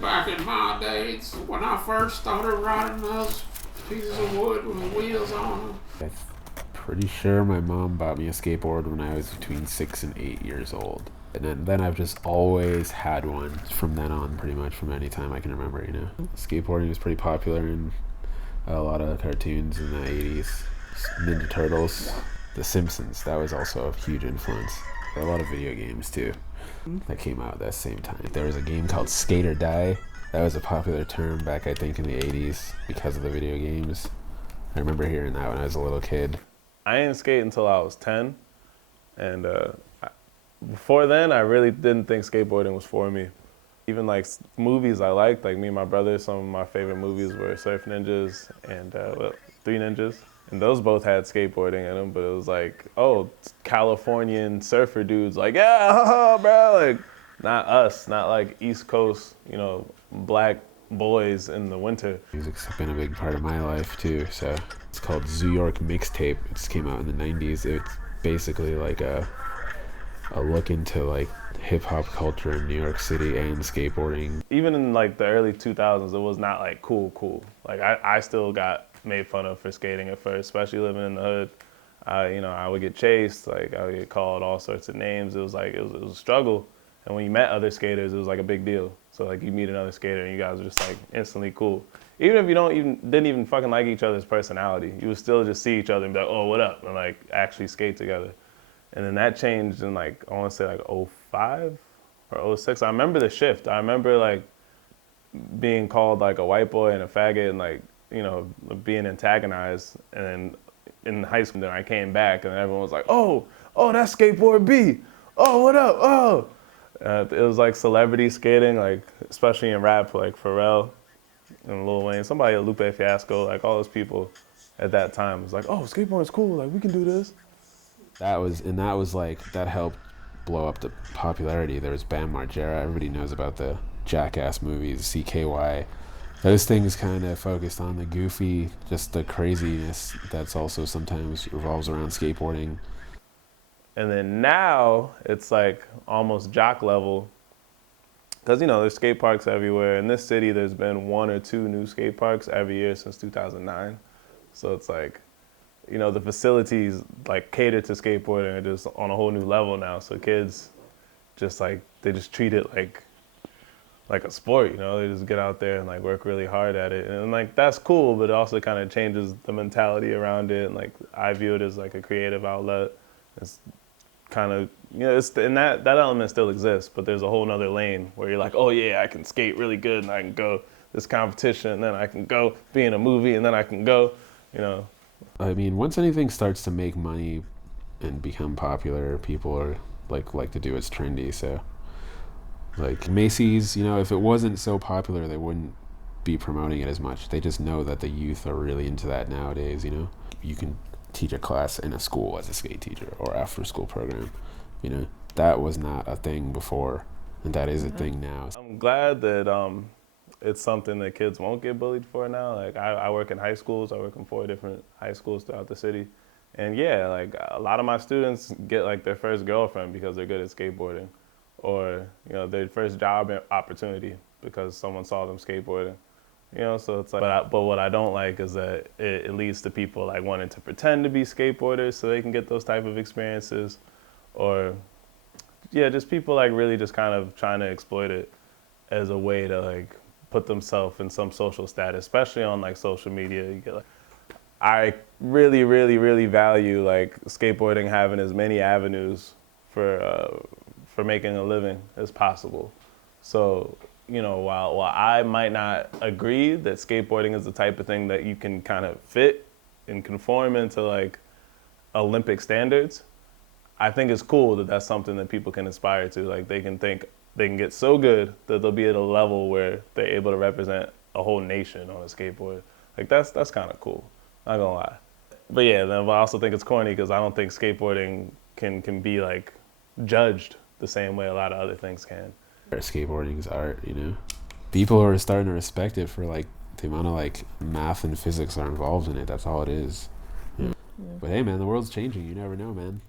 Back in my days, when I first started riding those pieces of wood with wheels on them. I'm pretty sure my mom bought me a skateboard when I was between 6 and 8 years old. And then I've just always had one from then on, pretty much from any time I can remember, you know. Skateboarding was pretty popular in a lot of cartoons in the 80s. Ninja Turtles, The Simpsons, that was also a huge influence. A lot of video games too that came out at that same time. There was a game called Skate or Die. That was a popular term back, I think, in the 80s because of the video games. I remember hearing that when I was a little kid. I didn't skate until I was 10, and before then, I really didn't think skateboarding was for me. Even like movies I liked, like me and my brother, some of my favorite movies were Surf Ninjas and Three Ninjas. And those both had skateboarding in them, but it was like, oh, Californian surfer dudes, like, yeah, haha, bro, like, not us, not like East Coast, you know, black boys in the winter. Music's been a big part of my life too, so it's called Zoo York Mixtape. It just came out in the 90s. It's basically like a look into like hip hop culture in New York City and skateboarding. Even in like the early 2000s, it was not like cool. Like I still got made fun of for skating at first, especially living in the hood. You know, I would get chased, like I would get called all sorts of names. It was like, it was a struggle. And when you met other skaters, it was like a big deal. So like you meet another skater and you guys are just like instantly cool. Even if you didn't even fucking like each other's personality, you would still just see each other and be like, oh, what up? And like actually skate together. And then that changed in like, I want to say like 05 or 06. I remember the shift. I remember like being called like a white boy and a faggot and like, you know, being antagonized. And then in high school, then I came back and everyone was like, oh, that's skateboard B. Oh, what up? Oh. It was like celebrity skating, like especially in rap, like Pharrell and Lil Wayne, somebody, Lupe Fiasco, like all those people at that time was like, oh, skateboarding's cool, like we can do this. That was like, that helped blow up the popularity. There was Bam Margera, everybody knows about the Jackass movies, CKY. Those things kind of focused on the goofy, just the craziness that's also sometimes revolves around skateboarding. And then now it's like almost jock level. Because, you know, there's skate parks everywhere. In this city, there's been 1 or 2 new skate parks every year since 2009. So it's like, you know, the facilities like cater to skateboarding are just on a whole new level now. So kids just like, they just treat it like a sport, you know, they just get out there and like work really hard at it. And like, that's cool, but it also kind of changes the mentality around it. And like, I view it as like a creative outlet. It's kind of, you know, and that element still exists, but there's a whole nother lane where you're like, oh yeah, I can skate really good and I can go this competition and then I can go be in a movie and then I can go, you know. I mean, once anything starts to make money and become popular, people are like to do what's trendy. So like Macy's, you know, if it wasn't so popular, they wouldn't be promoting it as much. They just know that the youth are really into that nowadays, you know. You can teach a class in a school as a skate teacher or after school program, you know. That was not a thing before, and that is a thing now. I'm glad that it's something that kids won't get bullied for now. Like I work in high schools. I work in 4 different high schools throughout the city. And yeah, like a lot of my students get like their first girlfriend because they're good at skateboarding, or, you know, their first job opportunity because someone saw them skateboarding. You know, so it's like, but what I don't like is that it leads to people like wanting to pretend to be skateboarders so they can get those type of experiences, or yeah, just people like really just kind of trying to exploit it as a way to like put themselves in some social status, especially on like social media. You get like, I really value like skateboarding having as many avenues for making a living as possible. So, you know, while I might not agree that skateboarding is the type of thing that you can kind of fit and conform into like Olympic standards, I think it's cool that that's something that people can aspire to. Like they can think they can get so good that they'll be at a level where they're able to represent a whole nation on a skateboard. Like that's kind of cool, not gonna lie. But yeah, then I also think it's corny because I don't think skateboarding can be like judged the same way a lot of other things can. Skateboarding is art, you know. People are starting to respect it for like the amount of like math and physics are involved in it. That's all it is. Yeah. But hey man, the world's changing. You never know, man.